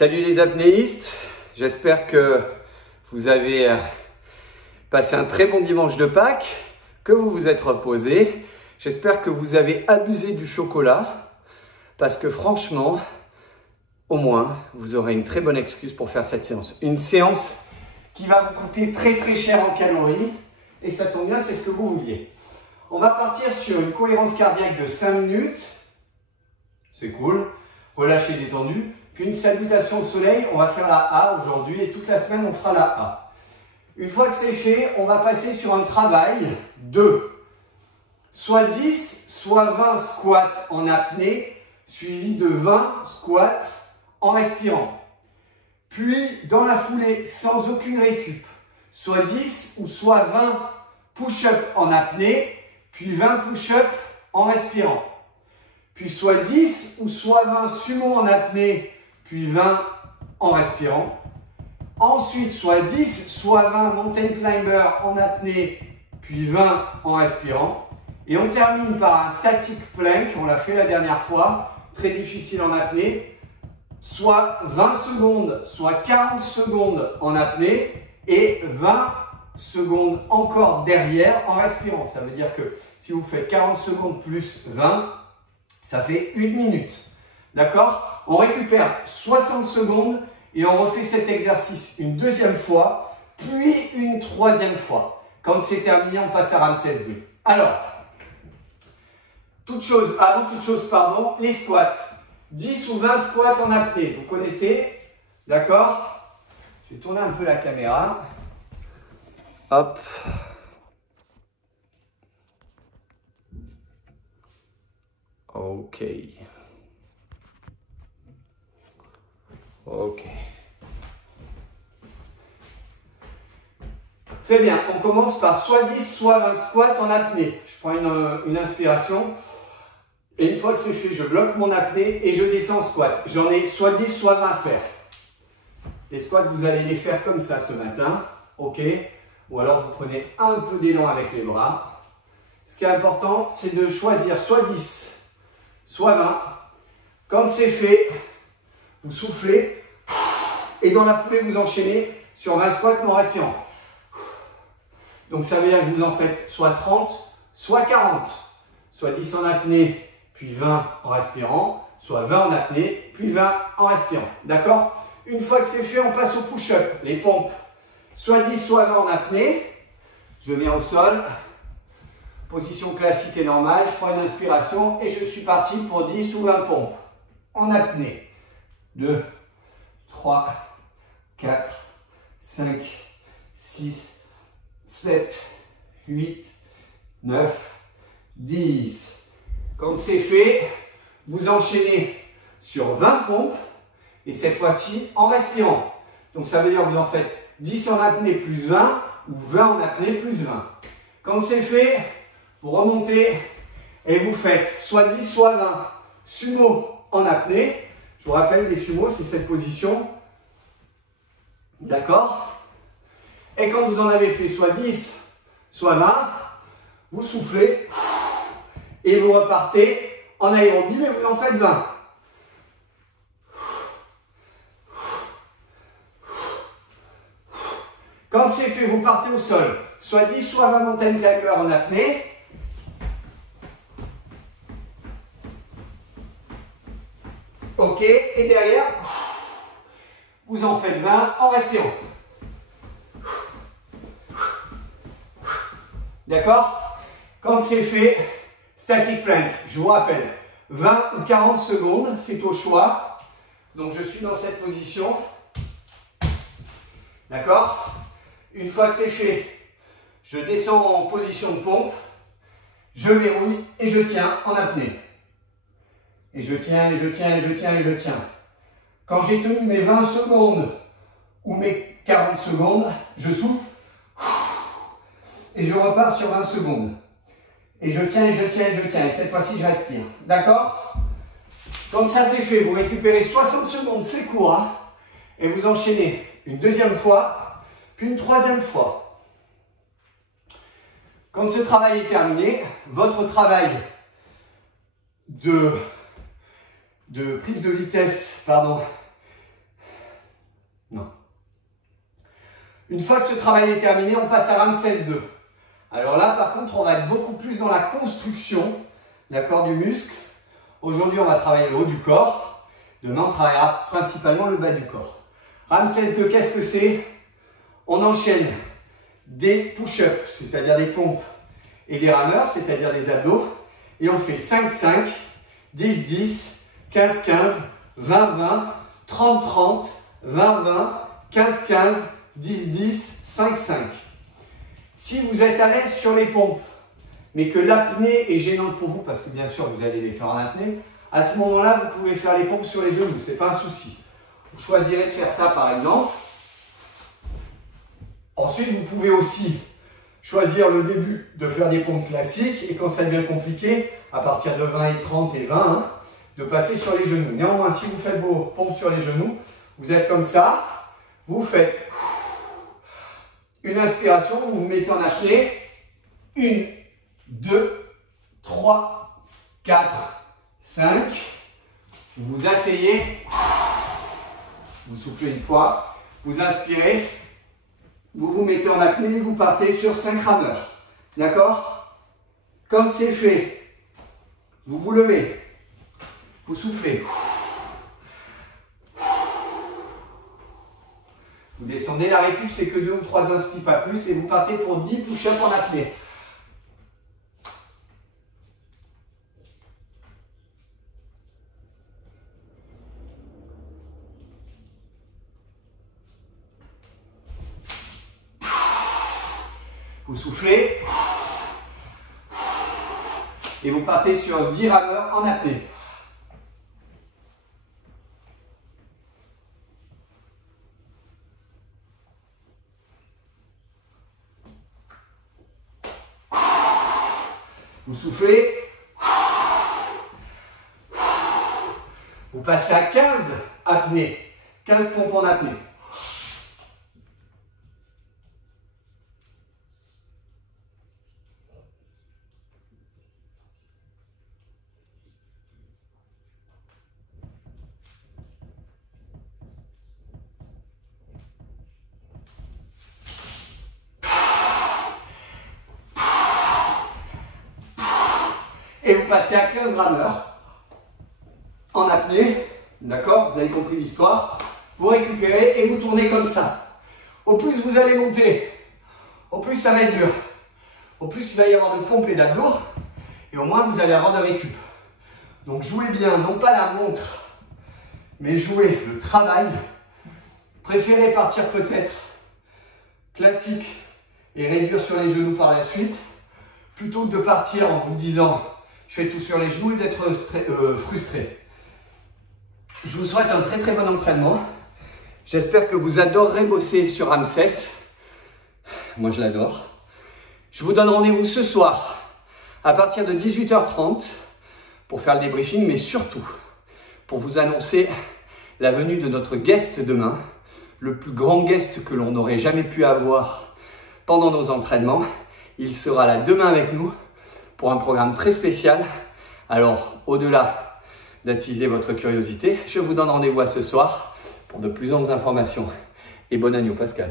Salut les apnéistes, j'espère que vous avez passé un très bon dimanche de Pâques, que vous vous êtes reposés. J'espère que vous avez abusé du chocolat parce que franchement, au moins, vous aurez une très bonne excuse pour faire cette séance. Une séance qui va vous coûter très cher en calories et ça tombe bien, c'est ce que vous vouliez. On va partir sur une cohérence cardiaque de 5 minutes. C'est cool. Relâchez, détendu. Puis une salutation au soleil, on va faire la A aujourd'hui et toute la semaine on fera la A. Une fois que c'est fait, on va passer sur un travail de soit 10, soit 20 squats en apnée, suivi de 20 squats en respirant. Puis dans la foulée, sans aucune récup, soit 10 ou soit 20 push-up en apnée, puis 20 push-up en respirant. Puis soit 10 ou soit 20 sumo en apnée, puis 20 en respirant. Ensuite, soit 10, soit 20 mountain climber en apnée, puis 20 en respirant. Et on termine par un static plank, on l'a fait la dernière fois, très difficile en apnée. Soit 20 secondes, soit 40 secondes en apnée et 20 secondes encore derrière en respirant. Ça veut dire que si vous faites 40 secondes plus 20, ça fait 1 minute. D'accord? On récupère 60 secondes et on refait cet exercice une deuxième fois, puis une troisième fois. Quand c'est terminé, on passe à Ramsès II. Alors, avant toute chose, les squats. 10 ou 20 squats en apnée, vous connaissez? D'accord? Je vais tourner un peu la caméra. Hop. Ok. Ok. Très bien, on commence par soit 10, soit 20 squats en apnée. Je prends une inspiration. Et une fois que c'est fait, je bloque mon apnée et je descends en squat. J'en ai soit 10, soit 20 à faire. Les squats, vous allez les faire comme ça ce matin. Ok? Ou alors vous prenez un peu d'élan avec les bras. Ce qui est important, c'est de choisir soit 10, soit 20. Quand c'est fait, vous soufflez. Et dans la foulée, vous enchaînez sur 20 squats, mais en respirant. Donc ça veut dire que vous en faites soit 30, soit 40. Soit 10 en apnée, puis 20 en respirant. Soit 20 en apnée, puis 20 en respirant. D'accord? Une fois que c'est fait, on passe au push-up, les pompes. Soit 10, soit 20 en apnée. Je viens au sol. Position classique et normale. Je prends une inspiration et je suis parti pour 10 ou 20 pompes. En apnée. 2, 3, 4, 5, 6, 7, 8, 9, 10. Quand c'est fait, vous enchaînez sur 20 pompes et cette fois-ci en respirant. Donc ça veut dire que vous en faites 10 en apnée plus 20 ou 20 en apnée plus 20. Quand c'est fait, vous remontez et vous faites soit 10 soit 20 sumo en apnée. Je vous rappelle, les sumos, c'est cette position. D'accord? Et quand vous en avez fait soit 10, soit 20, vous soufflez et vous repartez en aérobie, mais vous en faites 20. Quand c'est fait, vous partez au sol. Soit 10, soit 20 mountain climber en apnée. Ok, et derrière, vous en faites 20 en respirant. D'accord? Quand c'est fait, static plank, je vous rappelle, 20 ou 40 secondes, c'est au choix. Donc je suis dans cette position. D'accord? Une fois que c'est fait, je descends en position de pompe, je verrouille et je tiens en apnée. Et je tiens, et je tiens, et je tiens, et je tiens. Quand j'ai tenu mes 20 secondes ou mes 40 secondes, je souffle et je repars sur 20 secondes. Et je tiens, et je tiens, et je tiens. Et cette fois-ci, je respire. D'accord? Quand ça c'est fait, vous récupérez 60 secondes, c'est court, hein, et vous enchaînez une deuxième fois, puis une troisième fois. Quand ce travail est terminé, votre travail de prise de vitesse, Une fois que ce travail est terminé, on passe à Ramsès 2. Alors là, par contre, on va être beaucoup plus dans la construction, d'accord, du muscle. Aujourd'hui, on va travailler le haut du corps. Demain, on travaillera principalement le bas du corps. Ramsès 2, qu'est-ce que c'est? On enchaîne des push-ups, c'est-à-dire des pompes, et des rameurs, c'est-à-dire des abdos. Et on fait 5-5, 10-10, 15-15, 20-20, 30-30, 20-20, 15-15, 10-10, 5-5. Si vous êtes à l'aise sur les pompes, mais que l'apnée est gênante pour vous, parce que bien sûr vous allez les faire en apnée, à ce moment-là, vous pouvez faire les pompes sur les genoux, ce n'est pas un souci. Vous choisirez de faire ça par exemple. Ensuite, vous pouvez aussi choisir le début de faire des pompes classiques et quand ça devient compliqué, à partir de 20 et 30 et 20, hein, de passer sur les genoux. Néanmoins, si vous faites vos pompes sur les genoux, vous êtes comme ça, vous faites une inspiration, vous vous mettez en apnée, 1, 2, 3, 4, 5, vous vous asseyez, vous soufflez une fois, vous inspirez, vous vous mettez en apnée, vous partez sur 5 rameurs, d'accord? Quand c'est fait, vous vous levez, vous soufflez, vous descendez, la récup c'est que 2 ou 3 inspires, pas plus, et vous partez pour 10 push-ups en apnée. Vous soufflez et vous partez sur 10 rameurs en apnée. Vous soufflez. Vous passez à 15 apnées. 15 pompes en apnée. Et vous passez à 15 rameurs en apnée, d'accord? Vous avez compris l'histoire. Vous récupérez et vous tournez comme ça. Au plus vous allez monter, au plus ça va être dur. Au plus il va y avoir de pompes et d'abdos, et au moins vous allez avoir de récup. Donc jouez bien, non pas la montre, mais jouez le travail. Préférez partir peut-être classique et réduire sur les genoux par la suite, plutôt que de partir en vous disant je fais tout sur les genoux et d'être frustré. Je vous souhaite un très très bon entraînement. J'espère que vous adorerez bosser sur Ramsès. Moi je l'adore. Je vous donne rendez-vous ce soir à partir de 18h30 pour faire le débriefing, mais surtout pour vous annoncer la venue de notre guest demain, le plus grand guest que l'on n'aurait jamais pu avoir pendant nos entraînements. Il sera là demain avec nous pour un programme très spécial. Alors, au-delà d'attiser votre curiosité, je vous donne rendez-vous à ce soir pour de plus amples informations. Et bon agneau Pascal.